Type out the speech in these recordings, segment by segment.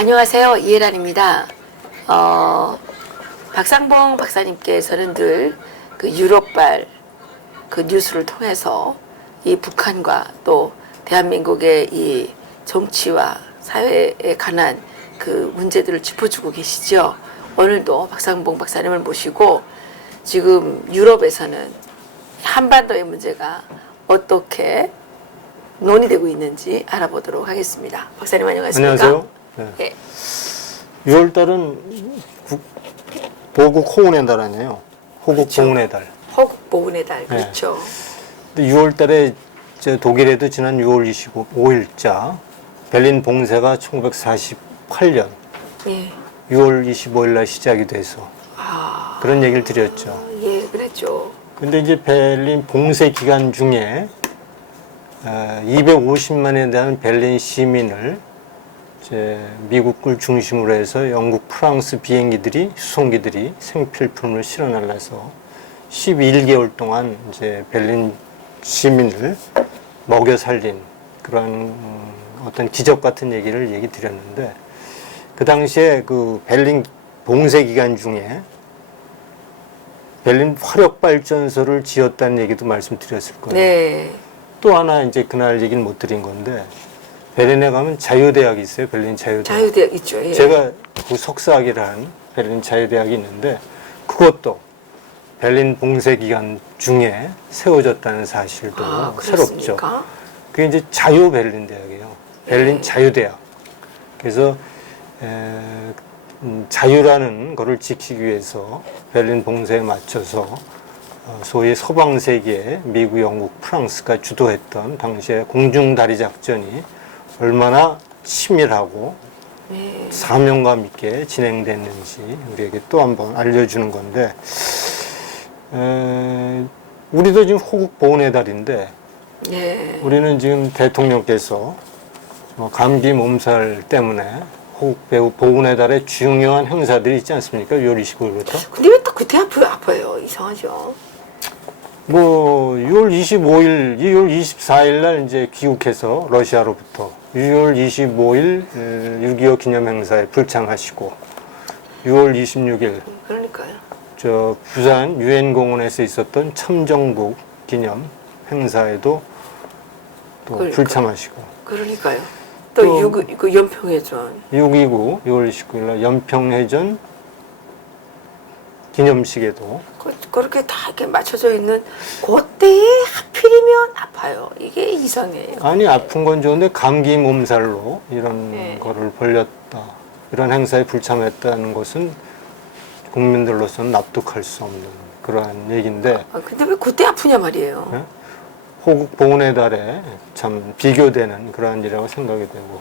안녕하세요. 이혜란입니다. 박상봉 박사님께서는 늘 그 유럽발 그 뉴스를 통해서 이 북한과 또 대한민국의 이 정치와 사회에 관한 그 문제들을 짚어주고 계시죠. 오늘도 박상봉 박사님을 모시고 지금 유럽에서는 한반도의 문제가 어떻게 논의되고 있는지 알아보도록 하겠습니다. 박사님 안녕하십니까? 안녕하세요. 네. 6월 달은 보국 호운의 달 아니에요. 호국 그렇죠. 보운의 달. 호국 보운의 달, 그렇죠. 근데 6월 달에 독일에도 지난 6월 25일자 베를린 봉쇄가 1948년 예. 6월 25일 날 시작이 돼서 그런 얘기를 드렸죠. 예, 그랬죠. 근데 이제 베를린 봉쇄 기간 중에 250만에 대한 베를린 시민을 미국을 중심으로 해서 영국, 프랑스 비행기들이, 수송기들이 생필품을 실어 날라서 11개월 동안 이제 베를린 시민을 먹여 살린 그런 어떤 기적 같은 얘기를 얘기 드렸는데, 그 당시에 그 베를린 봉쇄 기간 중에 베를린 화력발전소를 지었다는 얘기도 말씀드렸을 거예요. 네. 또 하나 이제 그날 얘기는 못 드린 건데, 베를린에 가면 자유대학이 있어요. 베를린 자유대학. 자유대학 있죠. 예. 제가 그 석사학위를 한 베를린 자유대학이 있는데, 그것도 베를린 봉쇄 기간 중에 세워졌다는 사실도 새롭죠. 그렇습니까? 그게 이제 자유 베를린 대학이에요. 베를린 자유대학. 그래서 자유라는 거를 지키기 위해서 베를린 봉쇄에 맞춰서 소위 서방 세계에 미국, 영국, 프랑스가 주도했던 당시에 공중다리 작전이 얼마나 치밀하고 사명감 있게 진행됐는지 우리에게 또 한 번 알려주는 건데, 우리도 지금 호국 보훈의 달인데, 예. 우리는 지금 대통령께서 감기 몸살 때문에 호국 보훈의 달에 중요한 행사들이 있지 않습니까? 6월 25일부터. 근데 왜 또 그때 아파요? 이상하죠. 6월 25일, 6월 24일 날 이제 귀국해서 러시아로부터 6월 25일 6.25 기념 행사에 불참하시고, 6월 26일 그러니까요. 부산 유엔 공원에서 있었던 참정복 기념 행사에도 또 불참하시고, 그러니까요. 또 그 연평해전. 6.29 6월 29일 날 연평해전 기념식에도 그렇게 다 이렇게 맞춰져 있는 그때에 하필이면 아파요. 이게 이상해요. 아니 아픈 건 좋은데 감기 몸살로 이런 거를 벌렸다, 이런 행사에 불참했다는 것은 국민들로서는 납득할 수 없는 그러한 얘기인데, 근데 왜 그때 아프냐 말이에요. 네? 호국 보훈의 달에 참 비교되는 그러한 일이라고 생각이 되고,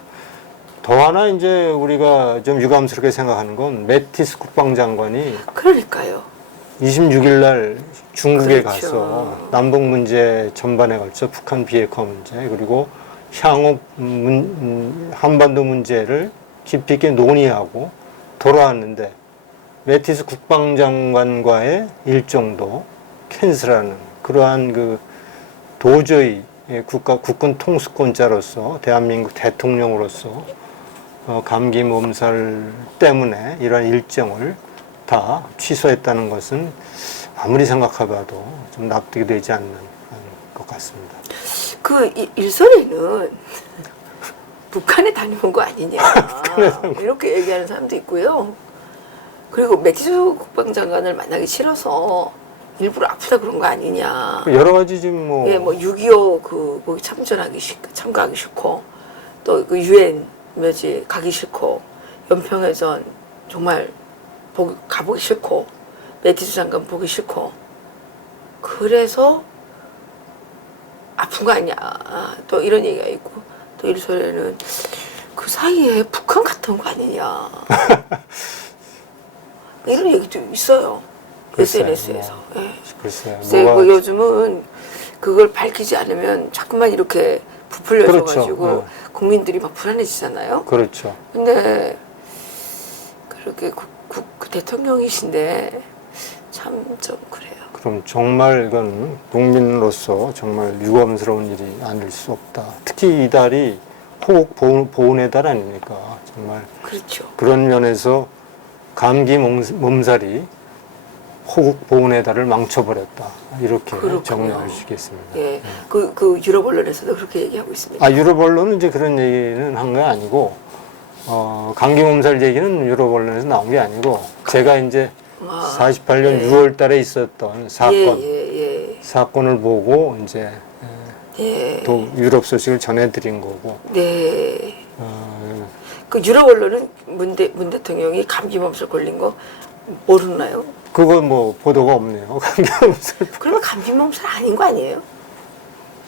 더 하나 이제 우리가 좀 유감스럽게 생각하는 건 매티스 국방장관이 그러니까요. 26일 날 중국에 그렇죠. 가서 남북 문제 전반에 걸쳐 북한 비핵화 문제, 그리고 향후 한반도 문제를 깊이 있게 논의하고 돌아왔는데, 매티스 국방장관과의 일정도 캔슬하는 그러한 그 도저히 국군 통수권자로서 대한민국 대통령으로서 감기 몸살 때문에 이러한 일정을 다 취소했다는 것은 아무리 생각해봐도 좀 납득이 되지 않는 것 같습니다. 그 일선에는 북한에 다녀온 거 아니냐 이렇게 얘기하는 사람도 있고요. 그리고 매티스 국방장관을 만나기 싫어서 일부러 아프다 그런 거 아니냐. 여러 가지 지금 뭐 6.25 거기 참가하기 싫고, 또 그 유엔 가기 싫고, 연평해전 정말 가보기 싫고, 매티스 장관 보기 싫고, 그래서 아픈 거 아니야. 또 이런 얘기가 있고, 또 일소리는 그 사이에 북한 갔다 온 거 아니냐. 이런 얘기도 있어요. SNS에서. 글쎄요. 뭐 요즘은 그걸 밝히지 않으면 자꾸만 이렇게 부풀려져가지고 그렇죠. 국민들이 막 불안해지잖아요. 그렇죠. 근데 그렇게 그 대통령이신데 참 좀 그래요. 그럼 정말 이건 국민으로서 정말 유감스러운 일이 아닐 수 없다. 특히 이달이 호국 보훈의 달 아닙니까? 정말 그렇죠. 그런 면에서 감기 몸살이 호국 보훈의 달을 망쳐버렸다. 이렇게 그렇군요. 정리할 수 있겠습니다. 예, 그 유럽 언론에서도 그렇게 얘기하고 있습니다. 아, 유럽 언론은 이제 그런 얘기는 한 거 아니고, 감기 몸살 얘기는 유럽 언론에서 나온 게 아니고, 제가 이제 48년 6월 달에 있었던 사건을 보고 이제 또 유럽 소식을 전해드린 거고. 네. 그 유럽 언론은 문 대통령이 감기 몸살 걸린 거 모르나요? 그거 뭐 보도가 없네요. 감기 몸살. 그러면 감기 몸살 아닌 거 아니에요?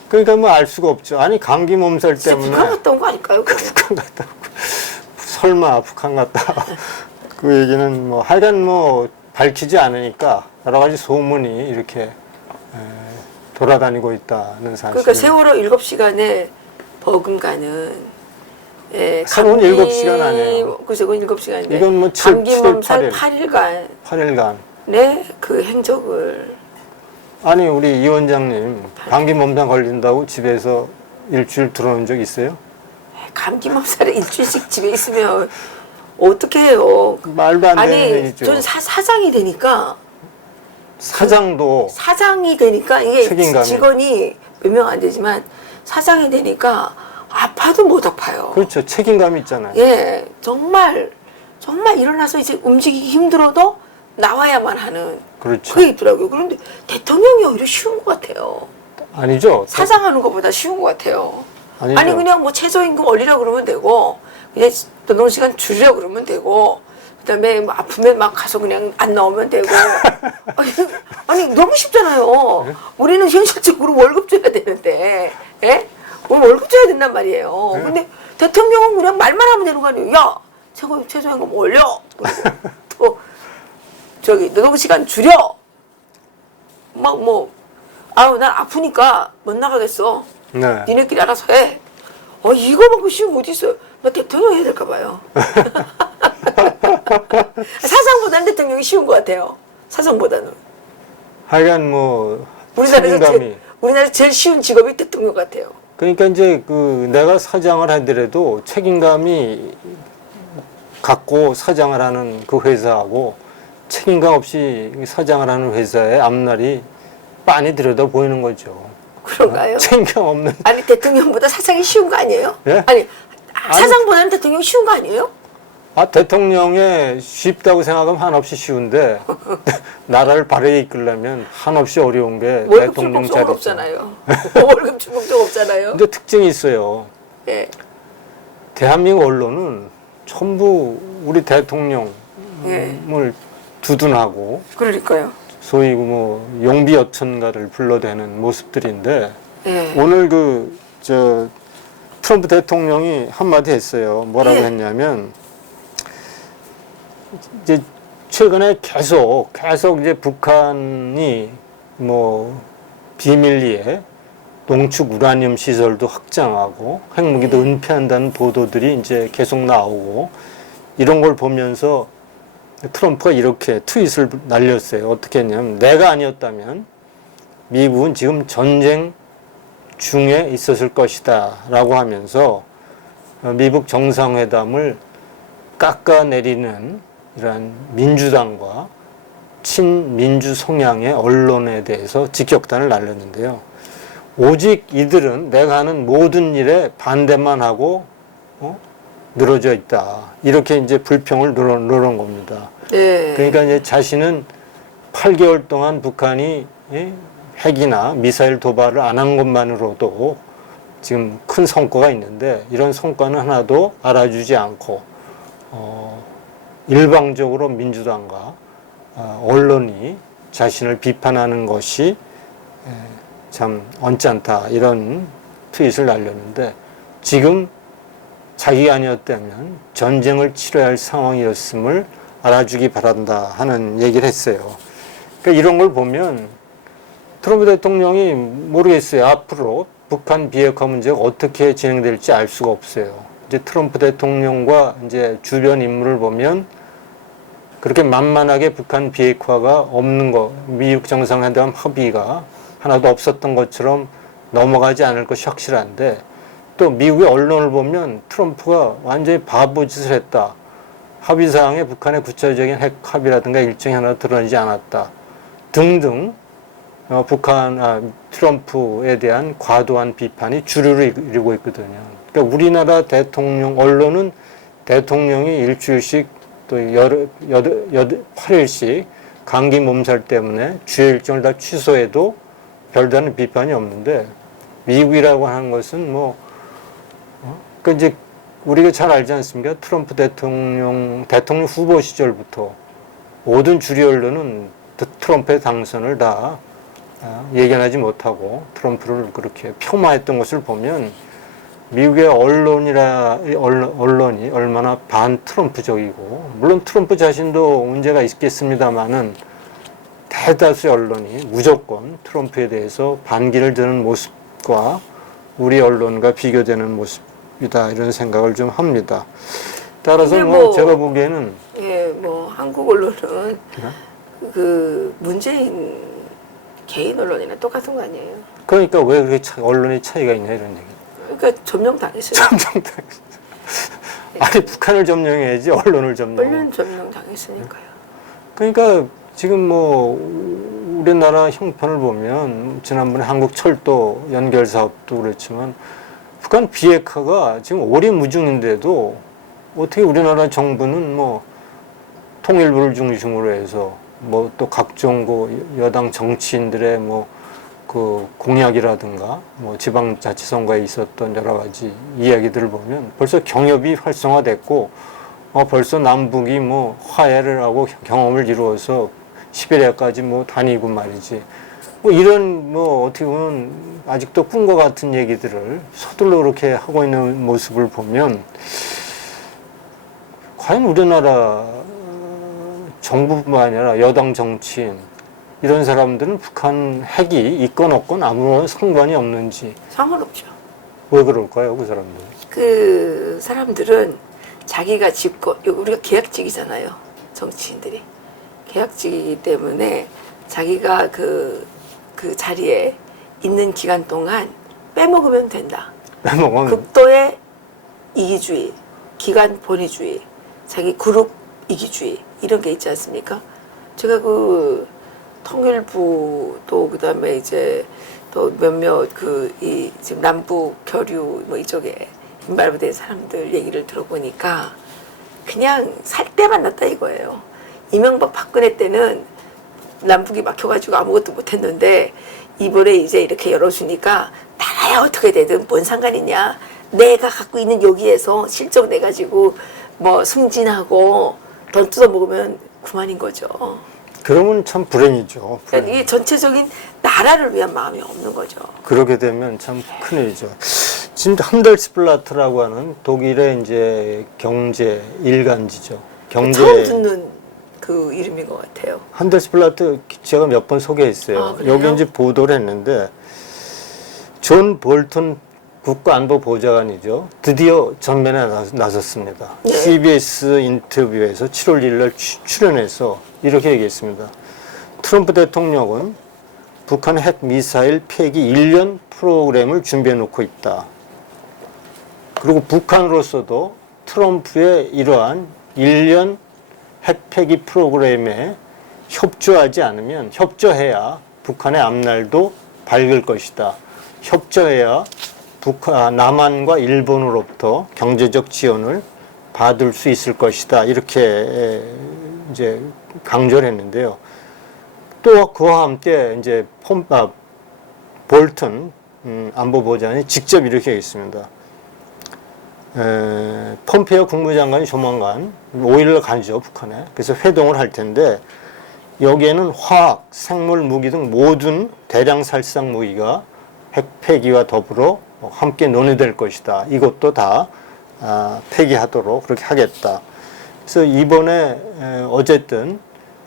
그러니까 뭐 알 수가 없죠. 아니 감기 몸살 때문에. 북한 갔다 온 거 아닐까요? 북한 갔다 오고. 설마 북한 갔다. 그 얘기는 뭐 하여간 뭐 밝히지 않으니까 여러 가지 소문이 이렇게 돌아다니고 있다는 사실. 그러니까 세월호 7시간에 버금가는 새로운 7시간 아니에요. 그죠, 7시간인데. 이건 뭐 감기 7일, 몸살 8일. 8일간. 네, 그 행적을. 아니 우리 이 원장님 감기 몸살 걸린다고 집에서 일주일 들어온 적 있어요? 감기 몸살에 일주일씩 집에 있으면 어떻게 해요? 말도 안 되는 아니, 얘기죠. 저는 사장이 되니까 사장이 되니까 이게 책임감이. 직원이 몇 명 안 되지만 사장이 되니까 아파도 못 아파요. 그렇죠. 책임감이 있잖아요. 예, 정말 일어나서 이제 움직이기 힘들어도 나와야만 하는 그렇죠. 그게 있더라고요. 그런데 대통령이 오히려 쉬운 것 같아요. 아니죠. 사장하는 것보다 쉬운 것 같아요. 아니죠. 아니 그냥 뭐 최저임금 올리려 그러면 되고 그냥 노동시간 줄이려 그러면 되고 그다음에 뭐 아프면 막 가서 그냥 안 나오면 되고 아니 너무 쉽잖아요. 우리는 현실적으로 월급 줘야 되는데 예? 월급 줘야 된단 말이에요. 근데 대통령은 그냥 말만 하면 되는 거 아니에요. 야 최저임금 올려. 그리고 또 저기 노동시간 줄여. 막 뭐 아우 난 아프니까 못 나가겠어. 네. 니네끼리 알아서 해. 이거만큼 쉬운 거 어디 있어요? 나 대통령 해야 될까 봐요. 사상보다는 대통령이 쉬운 것 같아요. 사상보다는. 하여간 뭐 우리나라에서 제일 쉬운 직업이 대통령 같아요. 그러니까 이제 그 내가 사장을 하더라도 책임감이 갖고 사장을 하는 그 회사하고 책임감 없이 사장을 하는 회사의 앞날이 빤히 들여다 보이는 거죠. 그런가요? 책임감 없는. 아니 대통령보다 사장이 쉬운 거 아니에요? 예? 아니 사장보다는 대통령이 쉬운 거 아니에요? 대통령의 쉽다고 생각하면 한없이 쉬운데 나라를 바르게 이끌려면 한없이 어려운 게 월급 대통령 출국도 자리죠. 없잖아요. 월급 출국도 없잖아요. 근데 특징이 있어요. 예. 대한민국 언론은 전부 우리 대통령을 예. 두둔하고 그러니까요. 소위 뭐 용비어천가를 불러대는 모습들인데 예. 오늘 트럼프 대통령이 한마디 했어요. 뭐라고 예. 했냐면 이제 최근에 계속 이제 북한이 뭐 비밀리에 농축 우라늄 시설도 확장하고 핵무기도 은폐한다는 보도들이 이제 계속 나오고 이런 걸 보면서 트럼프가 이렇게 트윗을 날렸어요. 어떻게 했냐면 내가 아니었다면 미국은 지금 전쟁 중에 있었을 것이다 라고 하면서 미국 정상회담을 깎아내리는 이러한 민주당과 친민주 성향의 언론에 대해서 직격탄을 날렸는데요. 오직 이들은 내가 하는 모든 일에 반대만 하고 늘어져 있다. 이렇게 이제 불평을 누른 겁니다. 네. 그러니까 이제 자신은 8개월 동안 북한이 핵이나 미사일 도발을 안 한 것만으로도 지금 큰 성과가 있는데 이런 성과는 하나도 알아주지 않고 일방적으로 민주당과 언론이 자신을 비판하는 것이 참 언짢다 이런 트윗을 날렸는데 지금 자기가 아니었다면 전쟁을 치러야 할 상황이었음을 알아주기 바란다 하는 얘기를 했어요. 그러니까 이런 걸 보면 트럼프 대통령이 모르겠어요. 앞으로 북한 비핵화 문제가 어떻게 진행될지 알 수가 없어요. 이제 트럼프 대통령과 이제 주변 인물을 보면 그렇게 만만하게 북한 비핵화가 없는 거, 미국 정상회담 합의가 하나도 없었던 것처럼 넘어가지 않을 것이 확실한데 또 미국의 언론을 보면 트럼프가 완전히 바보짓을 했다. 합의사항에 북한의 구체적인 핵 합의라든가 일정이 하나 드러나지 않았다. 등등 트럼프에 대한 과도한 비판이 주류를 이루고 있거든요. 그러니까 우리나라 대통령 언론은 대통령이 일주일씩 또 8일씩 감기 몸살 때문에 주요 일정을 다 취소해도 별다른 비판이 없는데 미국이라고 하는 것은 그러니까 이제 우리가 잘 알지 않습니까? 트럼프 대통령 후보 시절부터 모든 주류 언론은 트럼프의 당선을 다 예견하지 못하고 트럼프를 그렇게 폄하했던 것을 보면 미국의 언론이 얼마나 반 트럼프적이고, 물론 트럼프 자신도 문제가 있겠습니다만은 대다수의 언론이 무조건 트럼프에 대해서 반기를 드는 모습과 우리 언론과 비교되는 모습이다, 이런 생각을 좀 합니다. 따라서 제가 보기에는 한국 언론은 그 문재인 개인 언론이나 똑같은 거 아니에요? 그러니까 왜 그렇게 언론의 차이가 있냐 이런 얘기. 그러니까 점령당했어요. 아니 북한을 점령해야지 언론을 점령. 언론 점령당했으니까요. 그러니까 지금 우리나라 형편을 보면 지난번에 한국철도 연결 사업도 그렇지만 북한 비핵화가 지금 오리무중인데도 어떻게 우리나라 정부는 통일부를 중심으로 해서 또 각종 여당 정치인들의 그 공약이라든가 지방자치선거에 있었던 여러 가지 이야기들을 보면 벌써 경협이 활성화됐고 벌써 남북이 화해를 하고 경험을 이루어서 시베리아까지 다니고 말이지. 이런 어떻게 보면 아직도 꿈과 같은 얘기들을 서둘러 그렇게 하고 있는 모습을 보면 과연 우리나라 정부뿐만 아니라 여당 정치인 이런 사람들은 북한 핵이 있건 없건 아무런 상관이 없는지. 상관없죠. 왜 그럴까요, 그 사람들? 그 사람들은 자기가 우리가 계약직이잖아요, 정치인들이. 계약직이기 때문에 자기가 그 자리에 있는 기간 동안 빼먹으면 된다. 빼먹으면. 극도의 이기주의, 기관 본위주의, 자기 그룹 이기주의 이런 게 있지 않습니까? 제가 통일부 또 그다음에 이제 또 몇몇 지금 남북 교류 이쪽에 인발부된 사람들 얘기를 들어보니까 그냥 살 때만 났다 이거예요. 이명박 박근혜 때는 남북이 막혀가지고 아무것도 못했는데 이번에 이제 이렇게 열어주니까 나라야 어떻게 되든 뭔 상관이냐. 내가 갖고 있는 여기에서 실적 내가지고 승진하고 돈 뜯어먹으면 그만인 거죠. 그러면 참 불행이죠. 그러니까 이게 전체적인 나라를 위한 마음이 없는 거죠. 그렇게 되면 참 큰일이죠. 지금 한델스블라트라고 하는 독일의 이제 경제 일간지죠. 처음 듣는 그 이름인 것 같아요. 한델스블라트 제가 몇 번 소개했어요. 여기 이제 보도를 했는데 존 볼턴 국가안보보좌관이죠. 드디어 전면에 나섰습니다. 네. CBS 인터뷰에서 7월 1일 날 출연해서 이렇게 얘기했습니다. 트럼프 대통령은 북한 핵 미사일 폐기 1년 프로그램을 준비해 놓고 있다. 그리고 북한으로서도 트럼프의 이러한 1년 핵 폐기 프로그램에 협조하지 않으면 협조해야 북한의 앞날도 밝을 것이다. 협조해야 남한과 일본으로부터 경제적 지원을 받을 수 있을 것이다. 이렇게 이제 강조를 했는데요. 또 그와 함께 이제 볼턴 안보보좌관이 직접 이렇게 했습니다. 폼페이오 국무장관이 조만간 5일을 가죠, 북한에. 그래서 회동을 할 텐데 여기에는 화학, 생물 무기 등 모든 대량 살상 무기가 핵 폐기와 더불어 함께 논의될 것이다. 이것도 다 폐기하도록 그렇게 하겠다. 그래서 이번에 어쨌든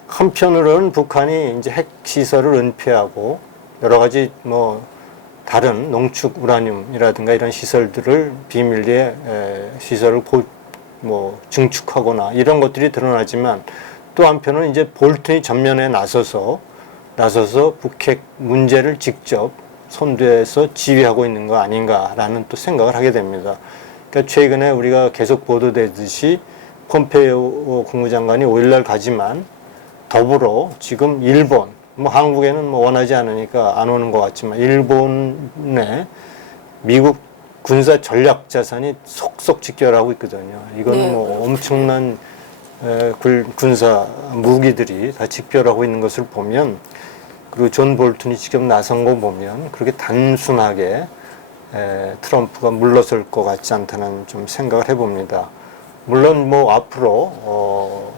한편으로는 북한이 이제 핵 시설을 은폐하고 여러 가지 다른 농축 우라늄이라든가 이런 시설들을 비밀리에 시설을 증축하거나 이런 것들이 드러나지만 또 한편은 이제 볼턴이 전면에 나서서 북핵 문제를 직접 선두에서 지휘하고 있는 거 아닌가라는 또 생각을 하게 됩니다. 그러니까 최근에 우리가 계속 보도되듯이 폼페이오 국무장관이 5일날 가지만 더불어 지금 일본, 뭐 한국에는 뭐 원하지 않으니까 안 오는 것 같지만 일본에 미국 군사 전략 자산이 속속 집결하고 있거든요. 이건 네, 뭐 엄청난 군사 무기들이 다 집결하고 있는 것을 보면, 그리고 존 볼튼이 직접 나선 거 보면 그렇게 단순하게 트럼프가 물러설 것 같지 않다는 좀 생각을 해봅니다. 물론 뭐 앞으로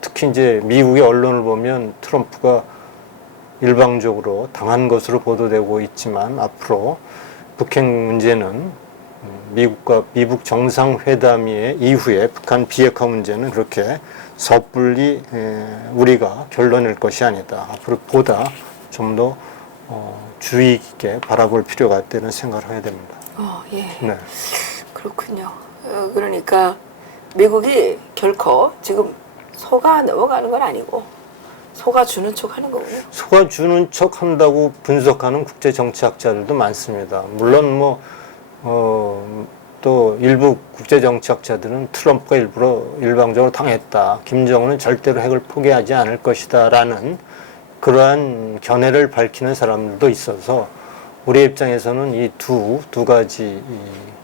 특히 이제 미국의 언론을 보면 트럼프가 일방적으로 당한 것으로 보도되고 있지만, 앞으로 북핵 문제는 미국 정상회담 이후에 북한 비핵화 문제는 그렇게 섣불리 우리가 결론낼 것이 아니다. 앞으로 보다 좀 더 주의 깊게 바라볼 필요가 있다는 생각을 하게 됩니다. 예. 네. 그렇군요. 그러니까 미국이 결코 지금 속아 넘어가는 건 아니고 속아주는 척 하는 거군요. 속아주는 척 한다고 분석하는 국제 정치학자들도 많습니다. 물론 또 일부 국제 정치학자들은 트럼프가 일방적으로 당했다, 김정은은 절대로 핵을 포기하지 않을 것이다라는 그러한 견해를 밝히는 사람들도 있어서, 우리 입장에서는 이 두 가지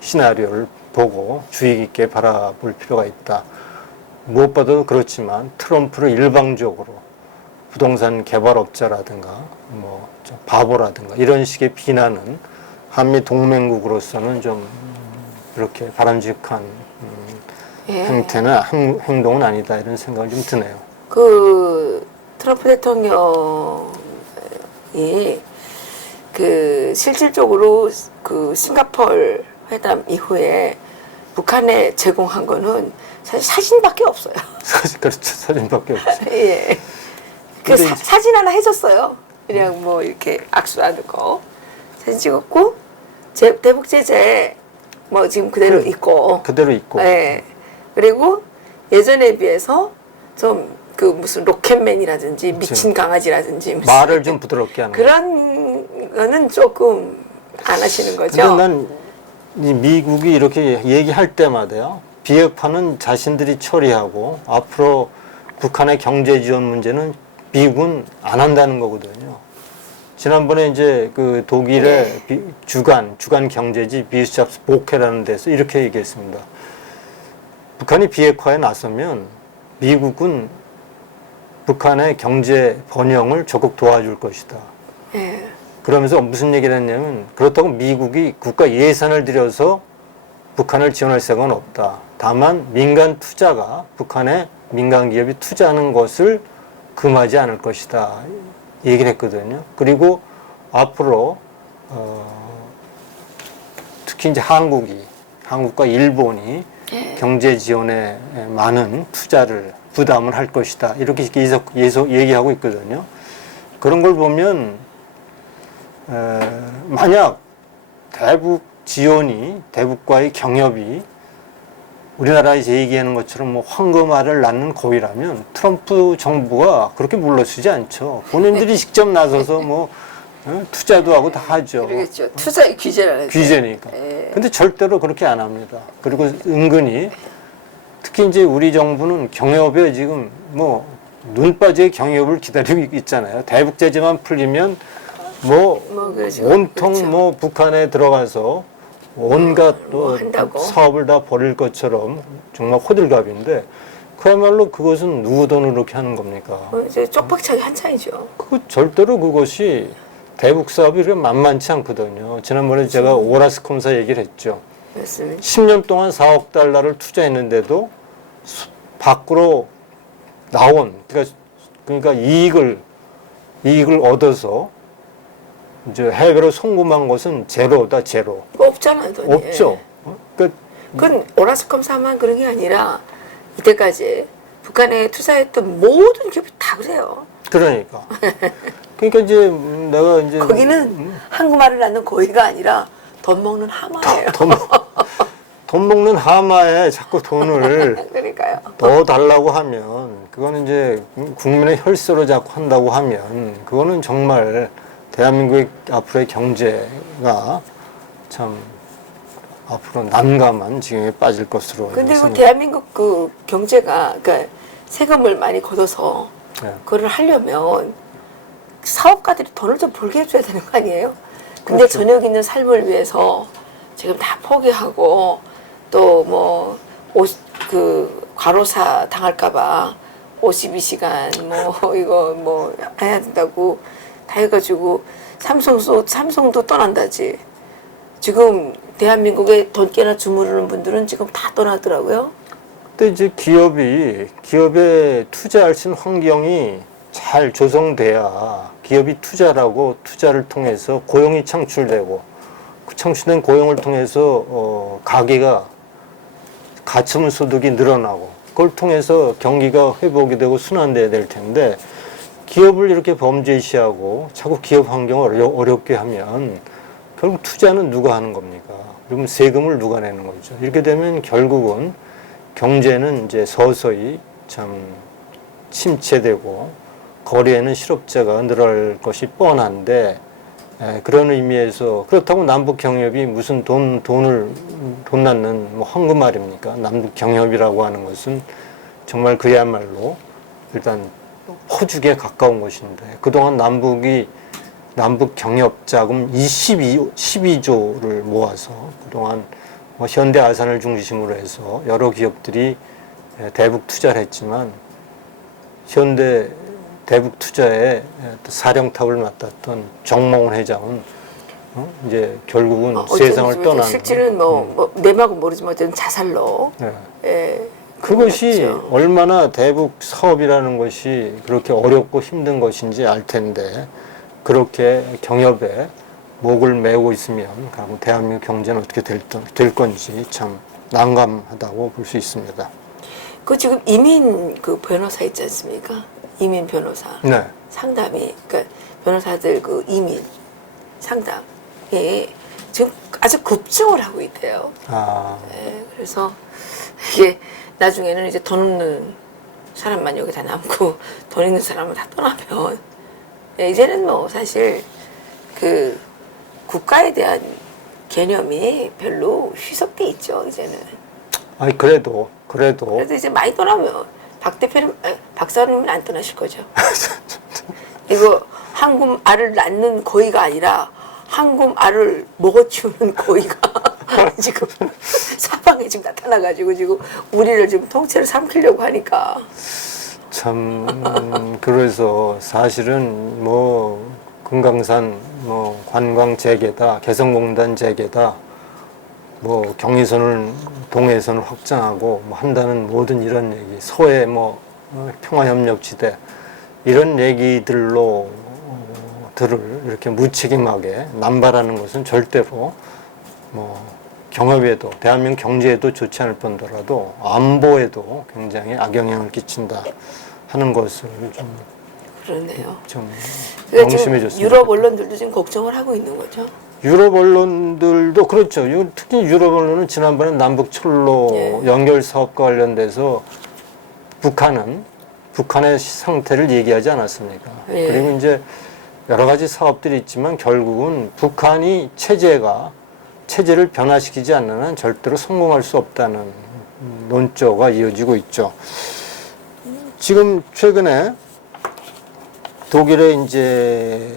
시나리오를 보고 주의 깊게 바라볼 필요가 있다. 무엇보다도 그렇지만 트럼프를 일방적으로 부동산 개발업자라든가 바보라든가 이런 식의 비난은 한미 동맹국으로서는 좀 이렇게 바람직한 형태나 행동은 아니다, 이런 생각이 좀 드네요. 그 트럼프 대통령이 그 실질적으로 그 싱가포르 회담 이후에 북한에 제공한 거는 사실 사진밖에 없어요. 그렇죠. 사진밖에 없죠. 예. 그 사진 하나 해줬어요. 그냥 뭐 이렇게 악수하는 거 사진 찍었고, 대북 제재 뭐 지금 그대로 있고. 그대로 있고. 예. 그리고 예전에 비해서 좀 그 무슨 로켓맨이라든지 미친 강아지라든지 무슨 말을 좀 부드럽게 하는 그런 거는 조금 안 하시는 거죠. 근데 난 이 미국이 이렇게 얘기할 때마다요, 비핵화는 자신들이 처리하고 앞으로 북한의 경제 지원 문제는 미국은 안 한다는 거거든요. 지난번에 이제 그 독일의 주간 경제지 비슈잡스 보케라는 데서 이렇게 얘기했습니다. 북한이 비핵화에 나서면 미국은 북한의 경제 번영을 적극 도와줄 것이다. 예. 그러면서 무슨 얘기를 했냐면, 그렇다고 미국이 국가 예산을 들여서 북한을 지원할 생각은 없다. 다만 민간 투자가, 북한의 민간 기업이 투자하는 것을 금하지 않을 것이다, 얘기를 했거든요. 그리고 앞으로 특히 이제 한국과 일본이 경제 지원에 많은 투자를 부담을 할 것이다, 이렇게 계속 얘기하고 있거든요. 그런 걸 보면 만약 대북 지원이, 대북과의 경협이 우리나라에서 얘기하는 것처럼 뭐 황금알을 낳는 고이라면 트럼프 정부가 그렇게 물러서지 않죠. 본인들이 직접 나서서 투자도 하고 다 하죠. 그러겠죠. 투자의 규제를 하죠. 규제니까. 근데 절대로 그렇게 안 합니다. 그리고 은근히 특히 이제 우리 정부는 경협에 지금 눈 빠지게 경협을 기다리고 있잖아요. 대북 제재만 풀리면 그렇죠. 온통 그렇죠. 북한에 들어가서 온갖 한다고. 사업을 다 벌일 것처럼 정말 호들갑인데, 그야말로 그것은 누구 돈으로 그렇게 하는 겁니까? 이제 쪽박차기 한창이죠. 절대로 그것이 대북 사업이 그렇게 만만치 않거든요. 지난번에 제가 오라스콤사 얘기를 했죠. 맞습니다. 10년 동안 4억 달러를 투자했는데도 밖으로 나온, 그러니까 이익을 얻어서 이제 해외로 송금한 것은 제로다, 제로. 없잖아요, 돈이. 없죠. 그건 오라스컴사만 그런 게 아니라 이때까지 북한에 투자했던 모든 기업이 다 그래요. 그러니까 이제 내가 이제 거기는 한국말을 낳는 고의가 아니라 돈 먹는 하마예요. 돈 먹는 하마에 자꾸 돈을 그러니까요. 더 달라고 하면 그거는 이제 국민의 혈세로 자꾸 한다고 하면 그거는 정말 대한민국의 앞으로의 경제가 참 앞으로 난감한 지경에 빠질 것으로 근데 그 생각합니다. 대한민국 그 경제가 그러니까 세금을 많이 걷어서 네. 그걸 하려면 사업가들이 돈을 좀 벌게 해줘야 되는 거 아니에요? 근데 그렇죠. 저녁 있는 삶을 위해서 지금 다 포기하고 또 뭐 그 과로사 당할까봐 52시간 뭐 이거 뭐 해야 된다고 다 해가지고 삼성도 떠난다지. 지금 대한민국에 돈 깨나 주무르는 분들은 지금 다 떠나더라고요. 근데 이제 기업에 투자할 수 있는 환경이 잘 조성돼야 기업이 투자를 통해서 고용이 창출되고 그 창출된 고용을 통해서 가게가 가처분 소득이 늘어나고 그걸 통해서 경기가 회복이 되고 순환돼야 될 텐데 기업을 이렇게 범죄시하고 자꾸 기업 환경을 어렵게 하면 결국 투자는 누가 하는 겁니까? 그러면 세금을 누가 내는 거죠? 이렇게 되면 결국은 경제는 이제 서서히 참 침체되고 거리에는 실업자가 늘어날 것이 뻔한데 그런 의미에서 그렇다고 남북 경협이 무슨 돈 낳는 뭐 황금알입니까? 남북 경협이라고 하는 것은 정말 그야말로 일단 호죽에 가까운 것인데 그동안 남북 경협 자금 12조를 모아서 그동안 뭐 현대 아산을 중심으로 해서 여러 기업들이 대북 투자를 했지만 현대 대북 투자에 사령탑을 맡았던 정몽원 회장은 이제 결국은 세상을 떠나는 실질은 뭐 내막은 모르지만 어쨌든 자살로 네. 예, 그것이 끝났죠. 얼마나 대북 사업이라는 것이 그렇게 어렵고 힘든 것인지 알 텐데 그렇게 경협에 목을 메고 있으면 그럼 대한민국 경제는 어떻게 될 건지 참 난감하다고 볼 수 있습니다. 그 지금 이민 그 변호사 있지 않습니까? 이민 변호사 네. 상담이 그러니까 변호사들 그 이민 상담이 지금 아주 급증을 하고 있대요. 아, 예, 그래서 이게 나중에는 이제 돈 없는 사람만 여기 다 남고 돈 있는 사람은 다 떠나면 예, 이제는 뭐 사실 그 국가에 대한 개념이 별로 희석돼 있죠 이제는. 아니 그래도 그래도 이제 많이 떠나면 박사님은 안 떠나실 거죠. 이거 한국 알을 낳는 거위가 아니라 한국 알을 먹어치우는 거위가 지금 사방에 지금 나타나가지고 지금 우리를 지금 통째로 삼키려고 하니까. 참 그래서 사실은 뭐 금강산 뭐 관광 재개다, 개성공단 재개다, 뭐 경의선을 동해선을 확장하고 뭐 한다는 모든 이런 얘기, 서해 뭐 평화협력지대 이런 얘기들로 들을 이렇게 무책임하게 남발하는 것은 절대로 뭐 경협에도 대한민국 경제에도 좋지 않을 뿐더라도 안보에도 굉장히 악영향을 끼친다 하는 것을 그러네요. 좀 그러니까 지금 명심해 줬습니다. 유럽 언론들도 지금 걱정을 하고 있는 거죠. 유럽 언론들도 그렇죠. 특히 유럽 언론은 지난번에 남북 철로 예. 연결 사업과 관련돼서 북한의 상태를 얘기하지 않았습니까? 예. 그리고 이제 여러 가지 사업들이 있지만 결국은 북한이 체제를 변화시키지 않는 한 절대로 성공할 수 없다는 논조가 이어지고 있죠. 지금 최근에 독일에 이제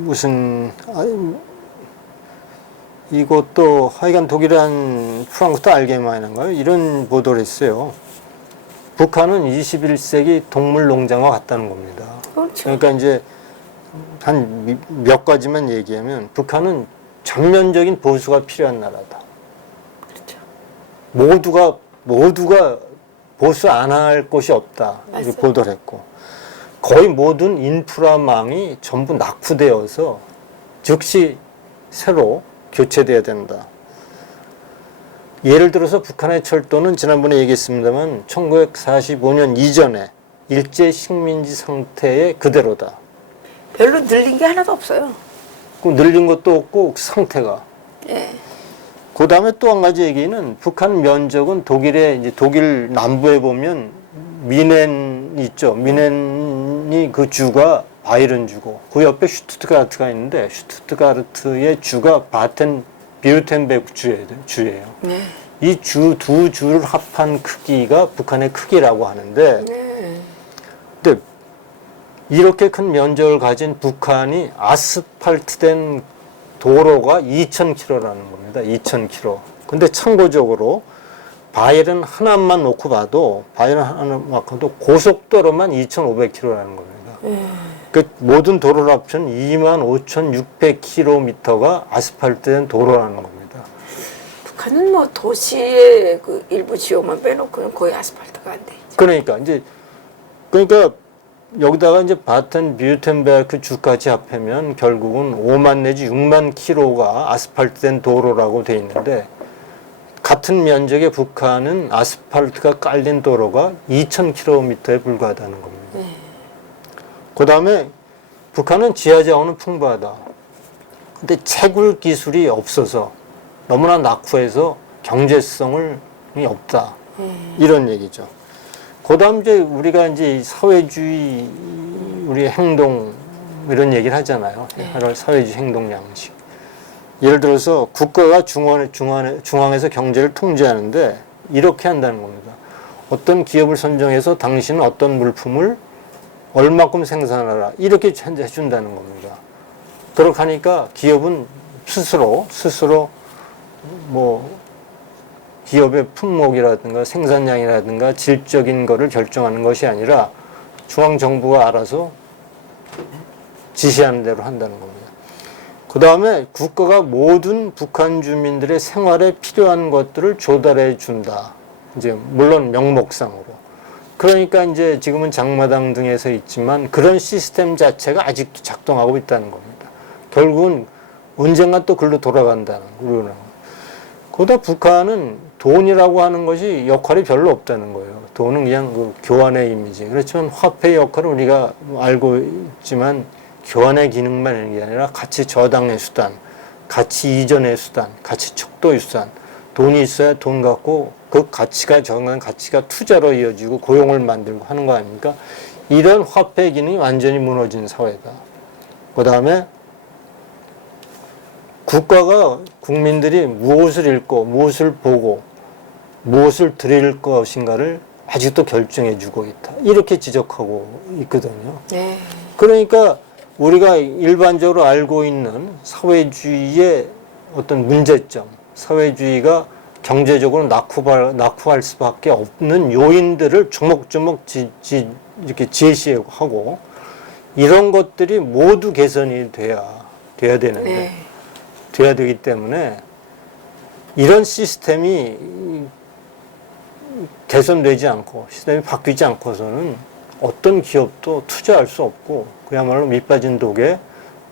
무슨 이것도 하여간 독일의 한 프랑크푸르트 알게마인인가요? 이런 보도를 했어요. 북한은 21세기 동물 농장과 같다는 겁니다. 그렇죠. 그러니까 이제 한 몇 가지만 얘기하면 북한은 전면적인 보수가 필요한 나라다. 그렇죠. 모두가 보수 안 할 곳이 없다. 이렇게 맞아요. 보도를 했고 거의 모든 인프라망이 전부 낙후되어서 즉시 새로 교체돼야 된다. 예를 들어서 북한의 철도는 지난번에 얘기했습니다만 1945년 이전에 일제 식민지 상태의 그대로다. 별로 늘린 게 하나도 없어요. 그 늘린 것도 없고 상태가. 예. 그 다음에 또 한 가지 얘기는 북한 면적은 독일의 이제 독일 남부에 보면 미넨 있죠. 미넨이 그 주가 바이른 주고 그 옆에 슈투트가르트가 있는데 슈투트가르트의 주가 바텐 비르텐베르크 주예요. 네. 이 두 주를 합한 크기가 북한의 크기라고 하는데 네. 근데 이렇게 큰 면적을 가진 북한이 아스팔트된 도로가 2,000km라는 겁니다. 2,000km. 근데 참고적으로 바이른 하나만 놓고 봐도 바이른 하나만 놓고도 고속도로만 2,500km라는 겁니다. 그 모든 도로를 합친 25,600km가 아스팔트된 도로라는 겁니다. 북한은 뭐 도시의 그 일부 지역만 빼놓고는 거의 아스팔트가 안 돼 있죠. 그러니까 여기다가 이제 바텐 비르텐베르크 주까지 합하면 결국은 5만 내지 6만 킬로가 아스팔트된 도로라고 돼 있는데 같은 면적의 북한은 아스팔트가 깔린 도로가 2,000km에 불과하다는 겁니다. 그 다음에 북한은 지하 자원은 풍부하다. 근데 채굴 기술이 없어서 너무나 낙후해서 경제성이 없다. 이런 얘기죠. 그 다음 이제 우리가 이제 사회주의 우리 행동 이런 얘기를 하잖아요. 사회주의 행동 양식. 예를 들어서 국가가 중앙에서 경제를 통제하는데 이렇게 한다는 겁니다. 어떤 기업을 선정해서 당신은 어떤 물품을 얼마큼 생산하라 이렇게 해준다는 겁니다. 그렇게 하니까 기업은 스스로 뭐 기업의 품목이라든가 생산량이라든가 질적인 거를 결정하는 것이 아니라 중앙정부가 알아서 지시하는 대로 한다는 겁니다. 그 다음에 국가가 모든 북한 주민들의 생활에 필요한 것들을 조달해 준다. 이제 물론 명목상으로. 그러니까 이제 지금은 장마당 등에서 있지만 그런 시스템 자체가 아직도 작동하고 있다는 겁니다. 결국은 언젠가 또 글로 돌아간다는 거예요. 그러다 북한은 돈이라고 하는 것이 역할이 별로 없다는 거예요. 돈은 그냥 그 교환의 이미지. 그렇지만 화폐의 역할은 우리가 알고 있지만 교환의 기능만 있는 게 아니라 가치 저당의 수단, 가치 이전의 수단, 가치 척도의 수단. 돈이 있어야 돈 갖고 그 가치가 정한 가치가 투자로 이어지고 고용을 만들고 하는 거 아닙니까? 이런 화폐 기능이 완전히 무너진 사회다. 그 다음에 국가가 국민들이 무엇을 읽고 무엇을 보고 무엇을 드릴 것인가를 아직도 결정해 주고 있다. 이렇게 지적하고 있거든요. 네. 그러니까 우리가 일반적으로 알고 있는 사회주의의 어떤 문제점, 사회주의가 경제적으로 낙후할 수밖에 없는 요인들을 조목조목 이렇게 제시하고 이런 것들이 모두 개선이 돼야 되는데 네. 돼야 되기 때문에 이런 시스템이 개선되지 않고 시스템이 바뀌지 않고서는 어떤 기업도 투자할 수 없고 그야말로 밑빠진 독에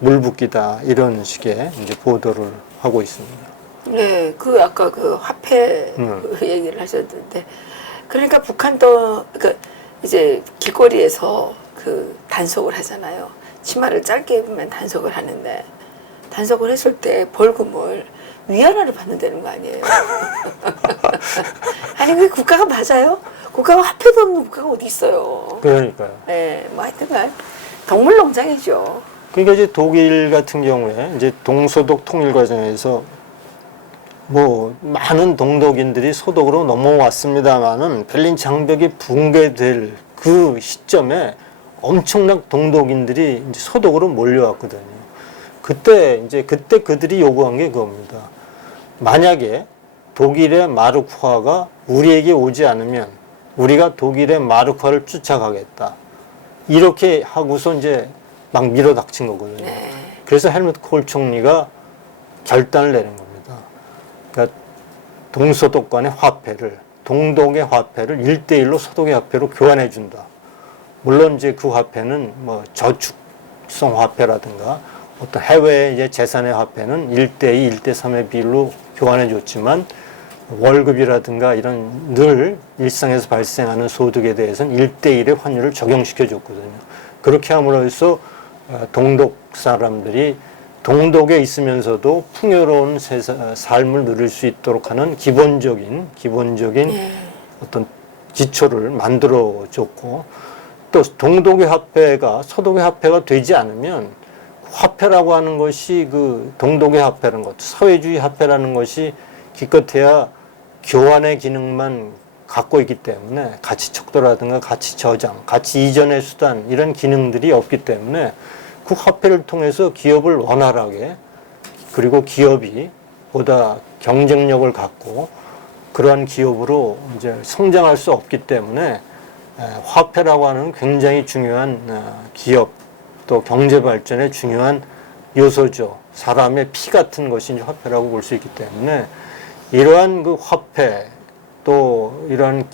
물 붓기다 이런 식의 이제 보도를 하고 있습니다. 네, 그 아까 그 화폐 그 얘기를 하셨는데, 그러니까 북한도 그 이제 길거리에서 그 단속을 하잖아요. 치마를 짧게 입으면 단속을 하는데 단속을 했을 때 벌금을 위안화를 받는다는 거 아니에요? 아니 그게 국가가 맞아요? 국가가 화폐도 없는 국가가 어디 있어요? 그러니까요. 네, 뭐 하여튼간 동물농장이죠. 그러니까 이제 독일 같은 경우에 이제 동소독 통일 과정에서 뭐 많은 동독인들이 소독으로 넘어왔습니다만은 베를린 장벽이 붕괴될 그 시점에 엄청난 동독인들이 이제 소독으로 몰려왔거든요. 그때 그들이 요구한 게 그겁니다. 만약에 독일의 마르크화가 우리에게 오지 않으면 우리가 독일의 마르크화를 쫓아가겠다. 이렇게 하고서 이제 막 밀어닥친 거거든요. 네. 그래서 헬무트 콜 총리가 결단을 내린 겁니다. 그러니까 동소독 간의 화폐를, 동독의 화폐를 1대1로 소독의 화폐로 교환해 준다. 물론 이제 그 화폐는 뭐 저축성 화폐라든가 어떤 해외의 이제 재산의 화폐는 1대2, 1대3의 비율로 교환해 줬지만 월급이라든가 이런 늘 일상에서 발생하는 소득에 대해서는 1대1의 환율을 적용시켜 줬거든요. 그렇게 함으로써 동독 사람들이 동독에 있으면서도 풍요로운 삶을 누릴 수 있도록 하는 기본적인 예. 어떤 기초를 만들어 줬고, 또 동독의 화폐가 서독의 화폐가 되지 않으면 화폐라고 하는 것이 그 동독의 화폐라는 것, 사회주의 화폐라는 것이 기껏해야 교환의 기능만 갖고 있기 때문에 가치 척도라든가 가치 저장, 가치 이전의 수단 이런 기능들이 없기 때문에 그 화폐를 통해서 기업을 원활하게, 그리고 기업이 보다 경쟁력을 갖고 그러한 기업으로 이제 성장할 수 없기 때문에 화폐라고 하는 굉장히 중요한 기업 또 경제 발전에 중요한 요소죠. 사람의 피 같은 것이 이제 화폐라고 볼 수 있기 때문에 이러한 그 화폐 또 이러한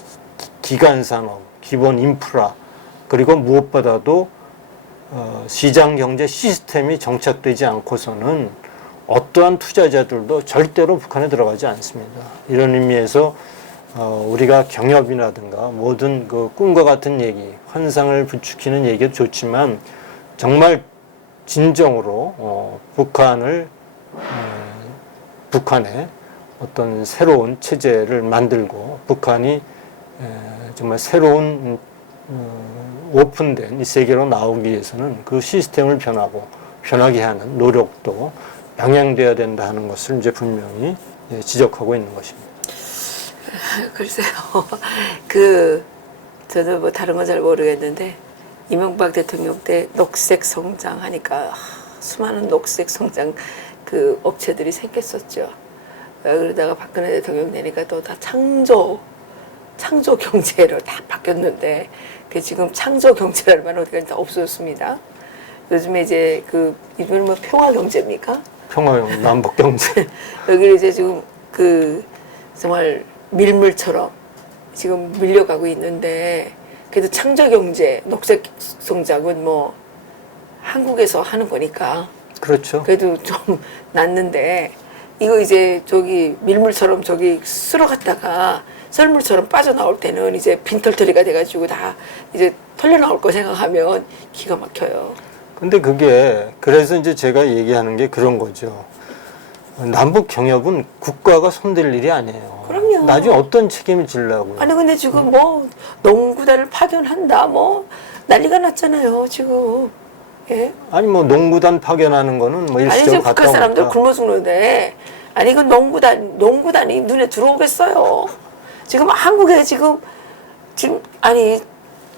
기간 산업, 기본 인프라, 그리고 무엇보다도 시장 경제 시스템이 정착되지 않고서는 어떠한 투자자들도 절대로 북한에 들어가지 않습니다. 이런 의미에서 우리가 경협이라든가 모든 그 꿈과 같은 얘기, 환상을 부추기는 얘기도 좋지만 정말 진정으로 북한의 어떤 새로운 체제를 만들고 북한이 정말 새로운 오픈된 이 세계로 나오기 위해서는 그 시스템을 변하게 하는 노력도 병행돼야 된다 하는 것을 이제 분명히 지적하고 있는 것입니다. 글쎄요. 저도 뭐 다른 건 잘 모르겠는데, 이명박 대통령 때 녹색 성장 하니까 수많은 녹색 성장 그 업체들이 생겼었죠. 그러다가 박근혜 대통령 되니까 또 다 창조 경제로 다 바뀌었는데, 그 지금 창조 경제라는 말은 어디가 다 없어졌습니다. 요즘에 이제 이번에 뭐 평화 경제입니까? 평화형 남북 경제. 여기 이제 지금 정말 밀물처럼 지금 밀려가고 있는데, 그래도 창조 경제, 녹색 성장은 뭐 한국에서 하는 거니까 그렇죠. 그래도 좀 낫는데, 이거 이제 저기 밀물처럼 저기 쓸어갔다가 썰물처럼 빠져나올 때는 이제 빈털터리가 돼가지고 다 이제 털려 나올 거 생각하면 기가 막혀요. 근데 그래서 이제 제가 얘기하는 게 그런 거죠. 남북 경협은 국가가 손댈 일이 아니에요. 그럼요. 나중에 어떤 책임을 지려고요. 아니 근데 지금 뭐 농구단을 파견한다 뭐 난리가 났잖아요 지금. 예? 아니 뭐 농구단 파견하는 거는 뭐 아니 일시적으로 지금 갔다 북한 사람들 오니까. 굶어 죽는데, 아니 그 농구단이 눈에 들어오겠어요. 지금 한국에 지금 아니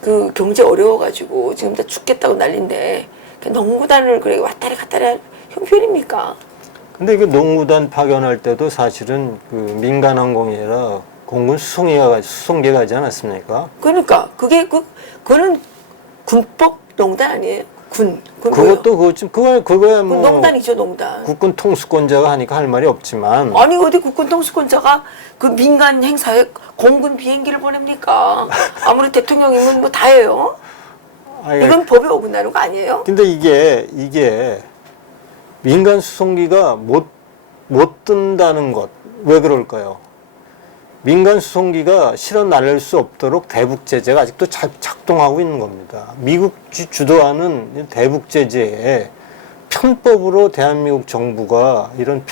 그 경제 어려워가지고 지금 다 죽겠다고 난린데, 그 농구단을 그래 왔다리 갔다리 할 형편입니까? 근데 그 농구단 파견할 때도 사실은 그 민간 항공이라 공군 수송기가 가지 않았습니까? 그러니까 그거는 군법 농단 아니에요? 그거야 뭐 농단이죠, 농단. 국군 통수권자가 하니까 할 말이 없지만. 아니 어디 국군 통수권자가 그 민간 행사에 공군 비행기를 보냅니까? 아무리 대통령이면 뭐 다 해요. 이건 법에 어긋나는 거 아니에요? 근데 이게 민간 수송기가 못 뜬다는 것, 왜 그럴까요? 민간 수송기가 실어 날릴 수 없도록 대북 제재가 아직도 작동하고 있는 겁니다. 미국이 주도하는 대북 제재에 편법으로 대한민국 정부가 이런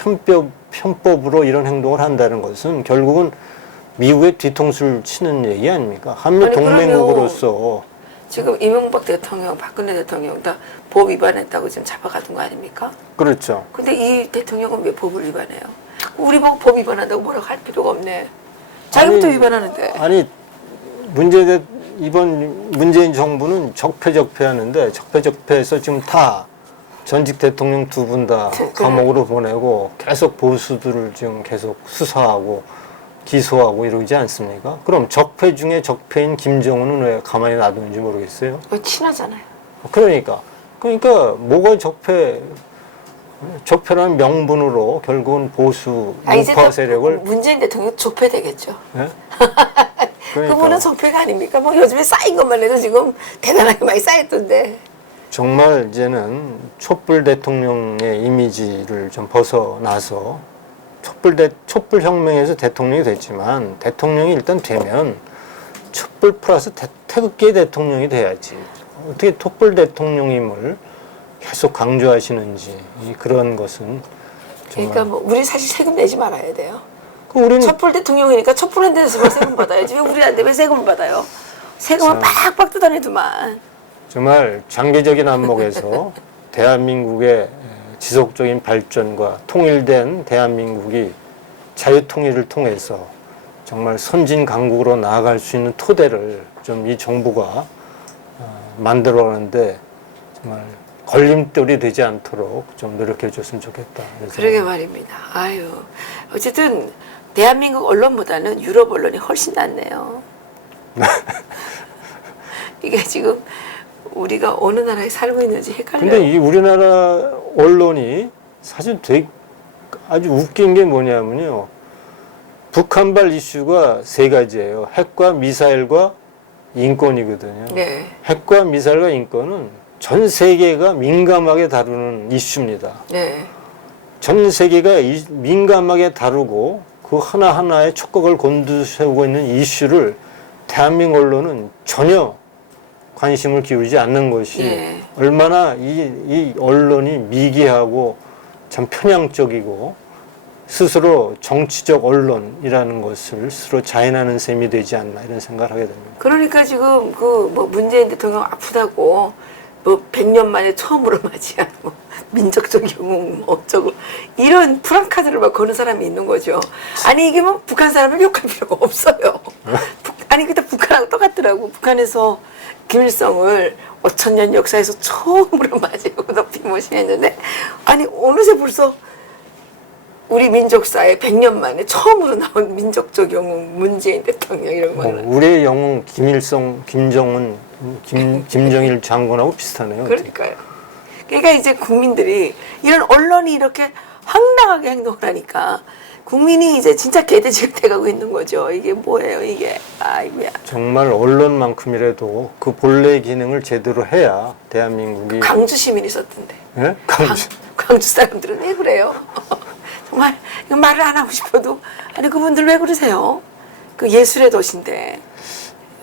편법으로 이런 행동을 한다는 것은 결국은 미국의 뒤통수를 치는 얘기 아닙니까? 한미 아니, 동맹국으로서. 지금 이명박 대통령, 박근혜 대통령 다 법 위반했다고 지금 잡아가던 거 아닙니까? 그렇죠. 근데 이 대통령은 왜 법을 위반해요? 우리 보고 법 위반한다고 뭐라고 할 필요가 없네. 자기부터 위반하는데. 아니 이번 문재인 정부는 적폐하는데 적폐해서 지금 다 전직 대통령 두 분 다 감옥으로 보내고 계속 보수들을 지금 계속 수사하고 기소하고 이러지 않습니까? 그럼 적폐 중에 적폐인 김정은은 왜 가만히 놔두는지 모르겠어요. 친하잖아요. 그러니까 뭐가 적폐라는 명분으로 결국은 보수 우파 세력을. 문재인 대통령 적폐 되겠죠. 네? 그분은 적폐가 아닙니까? 뭐 요즘에 쌓인 것만 해도 지금 대단하게 많이 쌓였던데. 정말 이제는 촛불 대통령의 이미지를 좀 벗어나서 촛불 혁명에서 대통령이 됐지만, 대통령이 일단 되면 촛불 플러스 태극기의 대통령이 돼야지. 어떻게 촛불 대통령임을 계속 강조하시는지 그런 것은 정말 그러니까 뭐 우리 사실 세금 내지 말아야 돼요. 우리는 촛불 대통령이니까 촛불한 데서 세금 받아야지. 왜 우리한테 왜 세금을 받아요? 세금은 빡빡 뜯어내더만. 정말 장기적인 안목에서 대한민국의 지속적인 발전과 통일된 대한민국이 자유통일을 통해서 정말 선진 강국으로 나아갈 수 있는 토대를 좀 이 정부가 만들어가는데 정말 걸림돌이 되지 않도록 좀 노력해 줬으면 좋겠다. 그러게 말입니다. 아유, 어쨌든 대한민국 언론보다는 유럽 언론이 훨씬 낫네요. 이게 지금 우리가 어느 나라에 살고 있는지 헷갈려요. 근데 이 우리나라 언론이 사실 되게 아주 웃긴 게 뭐냐면요. 북한발 이슈가 세 가지예요. 핵과 미사일과 인권이거든요. 네. 핵과 미사일과 인권은 전 세계가 민감하게 다루는 이슈입니다. 네. 전 세계가 민감하게 다루고 그 하나하나에 촉각을 곤두세우고 있는 이슈를 대한민국 언론은 전혀 관심을 기울이지 않는 것이 예. 얼마나 이 언론이 미개하고 참 편향적이고 스스로 정치적 언론이라는 것을 스스로 자인하는 셈이 되지 않나 이런 생각을 하게 됩니다. 그러니까 지금 그 뭐 문재인 대통령 아프다고 뭐 100년 만에 처음으로 맞이한 뭐 민족적 영웅 뭐 어쩌고 이런 프랑카드를 막 거는 사람이 있는 거죠. 아니 이게 뭐 북한 사람을 욕할 필요가 없어요. 아니 그때 북한하고 똑같더라고. 북한에서 김일성을 5천년 역사에서 처음으로 맞이하고 높이 모시했는데 아니 어느새 벌써 우리 민족사에 100년 만에 처음으로 나온 민족적 영웅 문재인 대통령 이런 거는 우리의 영웅 김일성, 김정은, 김정일 장군하고 비슷하네요. 그러니까요. 그러니까 이제 국민들이 이런 언론이 이렇게 황당하게 행동을 하니까 국민이 이제 진짜 개돼지가 돼가고 있는 거죠. 이게 뭐예요, 이게. 아이고야. 정말 언론만큼이라도 그 본래 기능을 제대로 해야 대한민국이 광주 시민이 있었던데. 예? 강주. 광주 사람들은 왜 그래요? 정말 말을 안 하고 싶어도 아니 그분들 왜 그러세요? 그 예술의 도시인데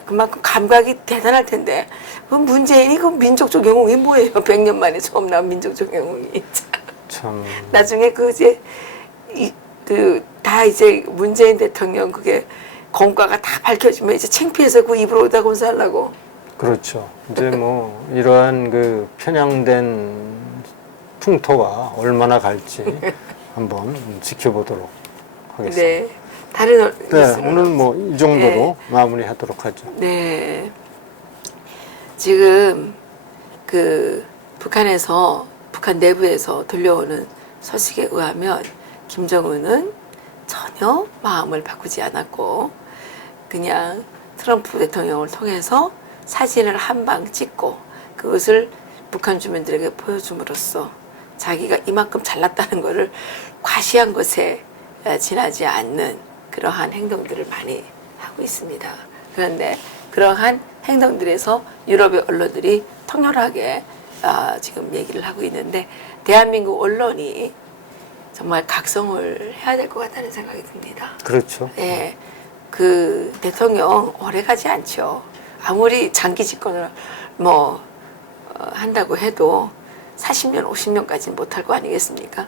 그만큼 감각이 대단할 텐데 그 문재인이 그 민족적 영웅이 뭐예요? 100년 만에 처음 나온 민족적 영웅이 참 나중에 그 이제 그 다 이제 문재인 대통령 그게 공과가 다 밝혀지면 이제 창피해서 그 입으로 오다 곤살라고 그렇죠. 이제 뭐 이러한 그 편향된 풍토가 얼마나 갈지 한번 지켜보도록 하겠습니다. 네 다른 뉴스는 오늘 뭐 이 정도로 마무리하도록 하죠. 네. 지금 그 북한에서 북한 내부에서 들려오는 소식에 의하면 김정은은 전혀 마음을 바꾸지 않았고 그냥 트럼프 대통령을 통해서 사진을 한 방 찍고 그것을 북한 주민들에게 보여줌으로써 자기가 이만큼 잘났다는 것을 과시한 것에 지나지 않는 그러한 행동들을 많이 하고 있습니다. 그런데 그러한 행동들에서 유럽의 언론들이 통렬하게 지금 얘기를 하고 있는데 대한민국 언론이 정말 각성을 해야 될 것 같다는 생각이 듭니다. 그렇죠. 예, 그 대통령 오래 가지 않죠. 아무리 장기 집권을 뭐 한다고 해도 40년, 50년까지는 못할 거 아니겠습니까?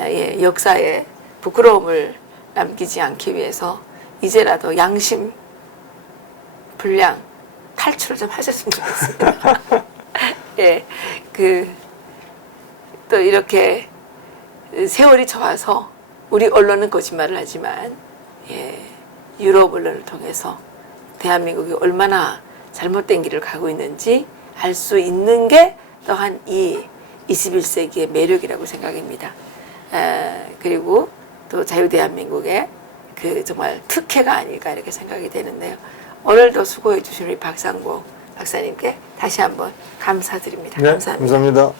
예, 역사에 부끄러움을 남기지 않기 위해서 이제라도 양심, 불량, 탈출을 좀 하셨으면 좋겠습니다. 예, 또 이렇게 세월이 저와서 우리 언론은 거짓말을 하지만, 예, 유럽 언론을 통해서 대한민국이 얼마나 잘못된 길을 가고 있는지 알 수 있는 게 또한 이 21세기의 매력이라고 생각합니다. 그리고 또 자유대한민국의 그 정말 특혜가 아닐까 이렇게 생각이 되는데요. 오늘도 수고해 주신 우리 박상보 박사님께 다시 한번 감사드립니다. 네, 감사합니다. 감사합니다.